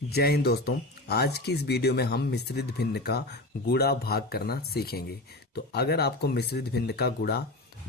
जय हिंद दोस्तों। आज की इस वीडियो में हम मिश्रित भिन्न का गुणा भाग करना सीखेंगे। तो अगर आपको मिश्रित भिन्न का गुणा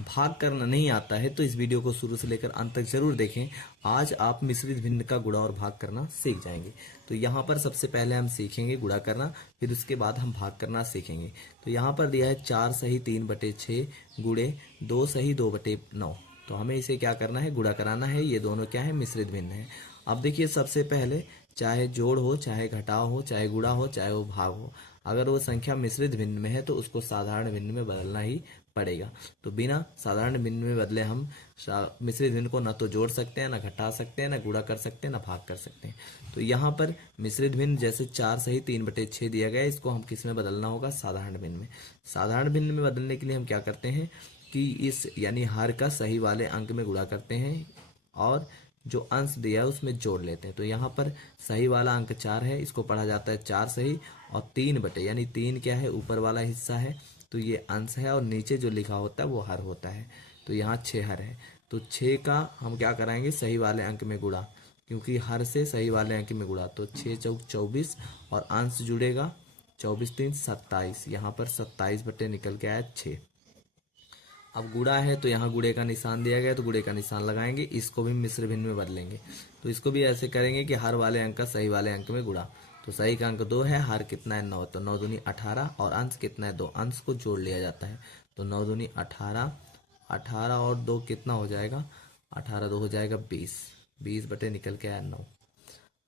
भाग करना नहीं आता है तो इस वीडियो को शुरू से लेकर अंत तक जरूर देखें। आज आप मिश्रित भिन्न का गुणा और भाग करना सीख जाएंगे। तो यहाँ पर सबसे पहले हम सीखेंगे गुणा करना, फिर उसके बाद हम भाग करना सीखेंगे। तो यहाँ पर दिया है 4 सही 3/6 गुणे 2 सही 2/9। तो हमें इसे क्या करना है, गुणा कराना है। ये दोनों क्या है, मिश्रित भिन्न है। अब देखिए, सबसे पहले चाहे जोड़ हो, चाहे घटाव हो, चाहे गुणा हो, चाहे वो भाग हो, अगर वो संख्या मिश्रित भिन्न में है तो उसको साधारण भिन्न में बदलना ही पड़ेगा। तो बिना साधारण भिन्न में बदले हम मिश्रित भिन्न को ना तो जोड़ सकते हैं, ना घटा सकते हैं, ना गुणा कर सकते हैं, ना भाग कर सकते हैं। तो यहाँ पर मिश्रित भिन्न जैसे 4 सही 3/6 दिया गया है, इसको हम किस में बदलना होगा, साधारण भिन्न में। साधारण भिन्न में बदलने के लिए हम क्या करते हैं कि इस यानी हर का सही वाले अंक में गुणा करते हैं और जो अंश दिया है उसमें जोड़ लेते हैं। तो यहाँ पर सही वाला अंक 4 है, इसको पढ़ा जाता है 4 सही, और 3 यानी 3 क्या है, ऊपर वाला हिस्सा है, तो ये अंश है, और नीचे जो लिखा होता है वो हर होता है। तो यहाँ 6 हर है। तो 6 का हम क्या कराएंगे, सही वाले अंक में गुणा, क्योंकि हर से सही वाले अंक में गुणा। तो 6 चौक 24 और अंश जुड़ेगा 24 3 27। यहाँ पर 27 बटे निकल के आया 6। अब गुणा है तो यहाँ गुणे का निशान दिया गया, तो गुणे का निशान लगाएंगे। इसको भी मिश्र भिन्न में बदलेंगे। तो इसको भी ऐसे करेंगे कि हर वाले अंक का सही वाले अंक में गुणा। तो सही का अंक 2 है, हर कितना है 9, तो 9 दूनी 18, और अंश कितना है 2, अंश को जोड़ लिया जाता है। तो 9 दूनी 18, 18 और 2 कितना हो जाएगा, 18 2 हो जाएगा 20, 20 बटे निकल के आया 9।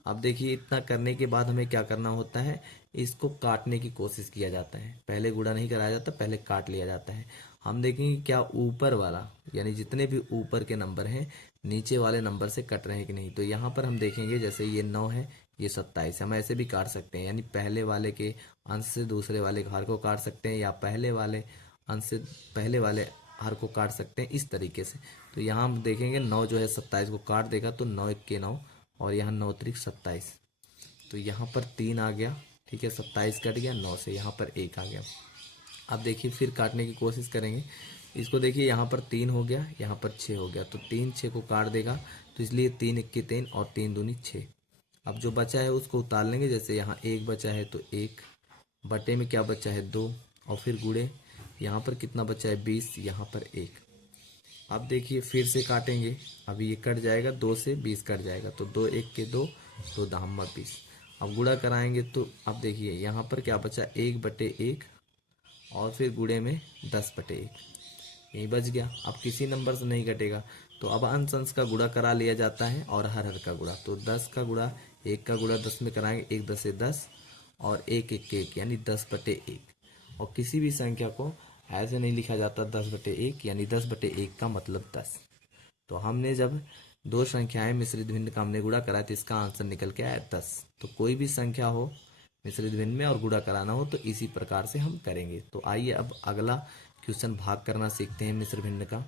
अब देखिए, इतना करने के बाद हमें क्या करना होता है, इसको काटने की कोशिश किया जाता है। पहले गुणा नहीं कराया जाता, पहले काट लिया जाता है। हम देखेंगे क्या ऊपर वाला यानी जितने भी ऊपर के नंबर हैं नीचे वाले नंबर से कट रहे हैं कि नहीं। तो यहाँ पर हम देखेंगे, जैसे ये 9 है, ये 27, हम ऐसे भी काट सकते हैं, यानी पहले वाले के अंश से दूसरे वाले हर को काट सकते हैं, या पहले वाले अंश से पहले वाले हर को काट सकते हैं, इस तरीके से। तो यहाँ हम देखेंगे 9 जो है 27 को काट देगा, तो 9 1 के 9, और यहाँ 9 त्रिक 27। तो यहाँ पर 3 आ गया, ठीक है, 27 कट गया 9 से, यहाँ पर 1 आ गया। अब देखिए, फिर काटने की कोशिश करेंगे इसको। देखिए, यहाँ पर 3 हो गया, यहाँ पर 6 हो गया, तो 3 6 को काट देगा, तो इसलिए 3 1 के 3 और 3 दूनी 6। अब जो बचा है उसको उतार लेंगे। जैसे यहाँ 1 बचा है तो 1 बटे में क्या बचा है 2, और फिर गुणे, यहाँ पर कितना बचा है 20, यहाँ पर 1। अब देखिए, फिर से काटेंगे। अभी ये कट जाएगा, 2 से 20 कट जाएगा, तो 2 1 के 2, 2 दहम्मा 20। अब गुणा कराएंगे तो अब देखिए यहाँ पर क्या बचा, 1/1, और फिर गुणे में 10/1, यही बच गया। अब किसी नंबर से नहीं कटेगा, तो अब अंश अंश का गुणा करा लिया जाता है और हर हर का गुणा। तो 10 का गुणा 1 का गुणा 10 में कराएंगे, 1 10 10, और 1 1 के 1, यानी 10/1। और किसी भी संख्या को ऐसे नहीं लिखा जाता 10/1, यानी 10/1 का मतलब 10। तो हमने जब दो संख्याएं मिश्रित भिन्न का हमने गुणा करा तो इसका आंसर निकल के आया 10। तो कोई भी संख्या हो मिश्रित भिन्न में और गुणा कराना हो तो इसी प्रकार से हम करेंगे। तो आइए अब अगला क्वेश्चन भाग करना सीखते हैं मिश्र भिन्न का।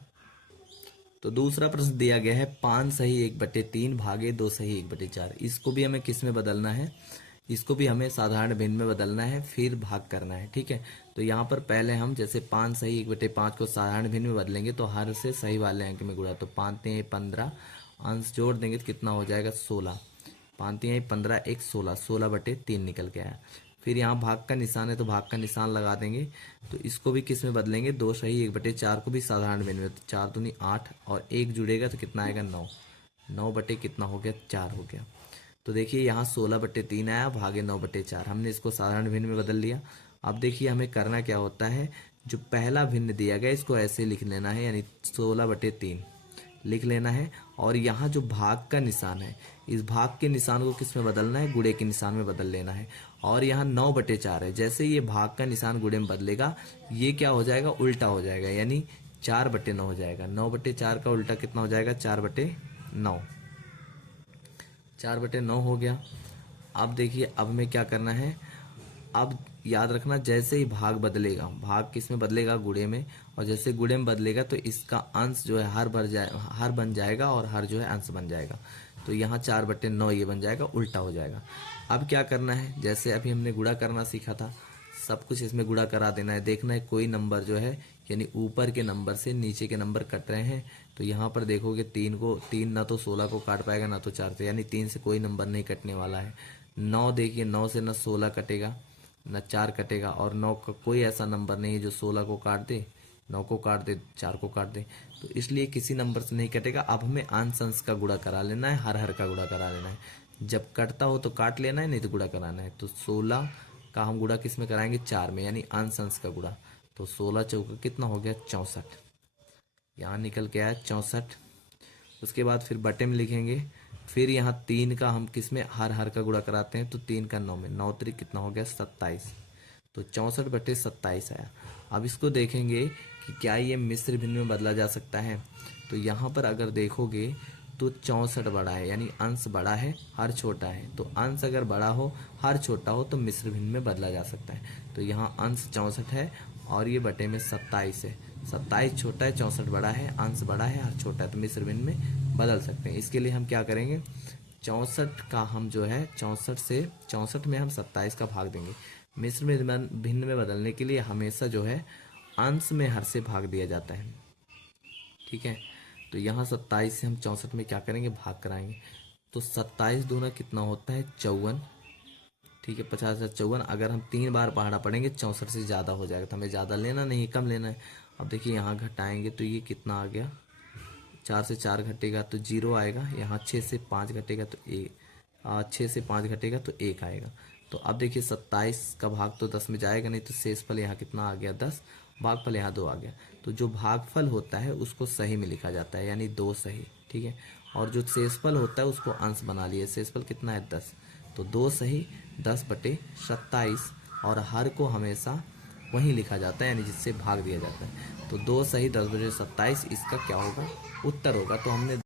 तो दूसरा प्रश्न दिया गया है 5 सही 1/3 भागे 2 सही 1/4। इसको भी हमें किस में बदलना है, इसको भी हमें साधारण भिन्न में बदलना है, फिर भाग करना है, ठीक है। तो यहाँ पर पहले हम जैसे 5 सही 1/5 को साधारण भिन्न में बदलेंगे, तो हर से सही वाले अंक में गुणा, तो 5 3 15, अंश जोड़ देंगे तो कितना हो जाएगा 16, 5 3 15 1 16, 16/3 निकल के आया। फिर यहाँ भाग का निशान है तो भाग का निशान लगा देंगे। तो इसको भी किस में बदलेंगे, 2 सही 1/4 को भी साधारण भिन्न में, तो 4 दूनी 8, और 1 जुड़ेगा तो कितना आएगा 9, 9 बटे कितना हो गया 4 हो गया। तो देखिए यहाँ 16/3 आया, भागे 9/4, हमने इसको साधारण भिन्न में बदल लिया। अब देखिए हमें करना क्या होता है, जो पहला भिन्न दिया गया इसको ऐसे लिख लेना है, यानी 16/3 लिख लेना है। और यहाँ जो भाग का निशान है, इस भाग के निशान को किस में बदलना है, गुणे के निशान में बदल लेना है। और यहाँ 9/4 है, जैसे ये भाग का निशान गुणे में बदलेगा, ये क्या हो जाएगा, उल्टा हो जाएगा, यानी 4/9 हो जाएगा। 9/4 का उल्टा कितना हो जाएगा, 4/9, 4/9 हो गया। अब देखिए, अब हमें क्या करना है, अब याद रखना जैसे ही भाग बदलेगा, भाग किस में बदलेगा, गुणे में, और जैसे गुणे में बदलेगा तो इसका अंश जो है हर बन जाएगा, और हर जो है अंश बन जाएगा। तो यहाँ 4/9 ये बन जाएगा, उल्टा हो जाएगा। अब क्या करना है, जैसे अभी हमने गुणा करना सीखा था, सब कुछ इसमें गुणा करा देना है। देखना है कोई नंबर जो है यानी ऊपर के नंबर से नीचे के नंबर कट रहे हैं। तो यहाँ पर देखोगे 3 ना तो 16 को काट पाएगा, ना तो 4 से, यानी 3 से कोई नंबर नहीं कटने वाला है। 9 देखिए, 9 से ना 16 कटेगा ना 4 कटेगा, और 9 का कोई ऐसा नंबर नहीं है जो 16 को काट दे, 9 को काट दे, 4 को काट दे, तो इसलिए किसी नंबर से नहीं कटेगा। अब हमें अंश अंश का गुणा करा लेना है, हर हर का गुणा करा लेना है। जब कटता हो तो काट लेना है, नहीं तो गुणा कराना है। तो 16 का हम गुणा किस में कराएंगे, 4 में, यानी अंश अंश का गुणा। तो 16 चौका कितना हो गया, 64। यहाँ निकल के आया 64। उसके बाद फिर बटे में लिखेंगे, फिर यहाँ 3 का हम किस में, हर हर का गुणा कराते हैं, तो 3 का 9 में, 9 त्रिक कितना हो गया, 27। तो 64/27 आया। अब इसको देखेंगे कि क्या ये मिश्र भिन्न में बदला जा सकता है। तो यहाँ पर अगर देखोगे तो 64 बड़ा है, यानी अंश बड़ा है, हर छोटा है। तो अंश अगर बड़ा हो, हर छोटा हो, तो मिश्र भिन्न में बदला जा सकता है। तो यहाँ अंश 64 है और ये बटे में 27 है। 27 छोटा है, 64 बड़ा है, अंश बड़ा है, हर छोटा है, तो मिश्र भिन्न में बदल सकते हैं। इसके लिए हम क्या करेंगे, 64 का हम जो है 64 में हम 27 का भाग देंगे। मिश्र में भिन्न में बदलने के लिए हमेशा जो है अंश में हर से भाग दिया जाता है, ठीक है। तो यहाँ 27 से हम 64 में क्या करेंगे, भाग कराएंगे। तो 27 दूना कितना होता है, 54, ठीक है। 50,54। अगर हम 3 बार पहाड़ा पढ़ेंगे 64 से ज़्यादा हो जाएगा, तो हमें ज़्यादा लेना नहीं, कम लेना है। अब देखिए यहाँ घटाएंगे तो ये कितना आ गया, 4 से 4 घटेगा तो 0 आएगा। यहाँ 6 से 5 घटेगा तो 6 से 5 घटेगा तो 1 आएगा। तो अब देखिए 27 का भाग तो 10 में जाएगा नहीं, तो शेषफल यहाँ कितना आ गया, 10। भागफल यहाँ 2 आ गया। तो जो भागफल होता है उसको सही में लिखा जाता है, यानी 2 सही, ठीक है। और जो शेषफल होता है उसको अंश बना लिए। शेषफल कितना है, 10। तो 2 सही 10/27, और हर को हमेशा वहीं लिखा जाता है, यानी जिससे भाग दिया जाता है। तो 2 सही 10/27 इसका क्या होगा, उत्तर होगा। तो हमने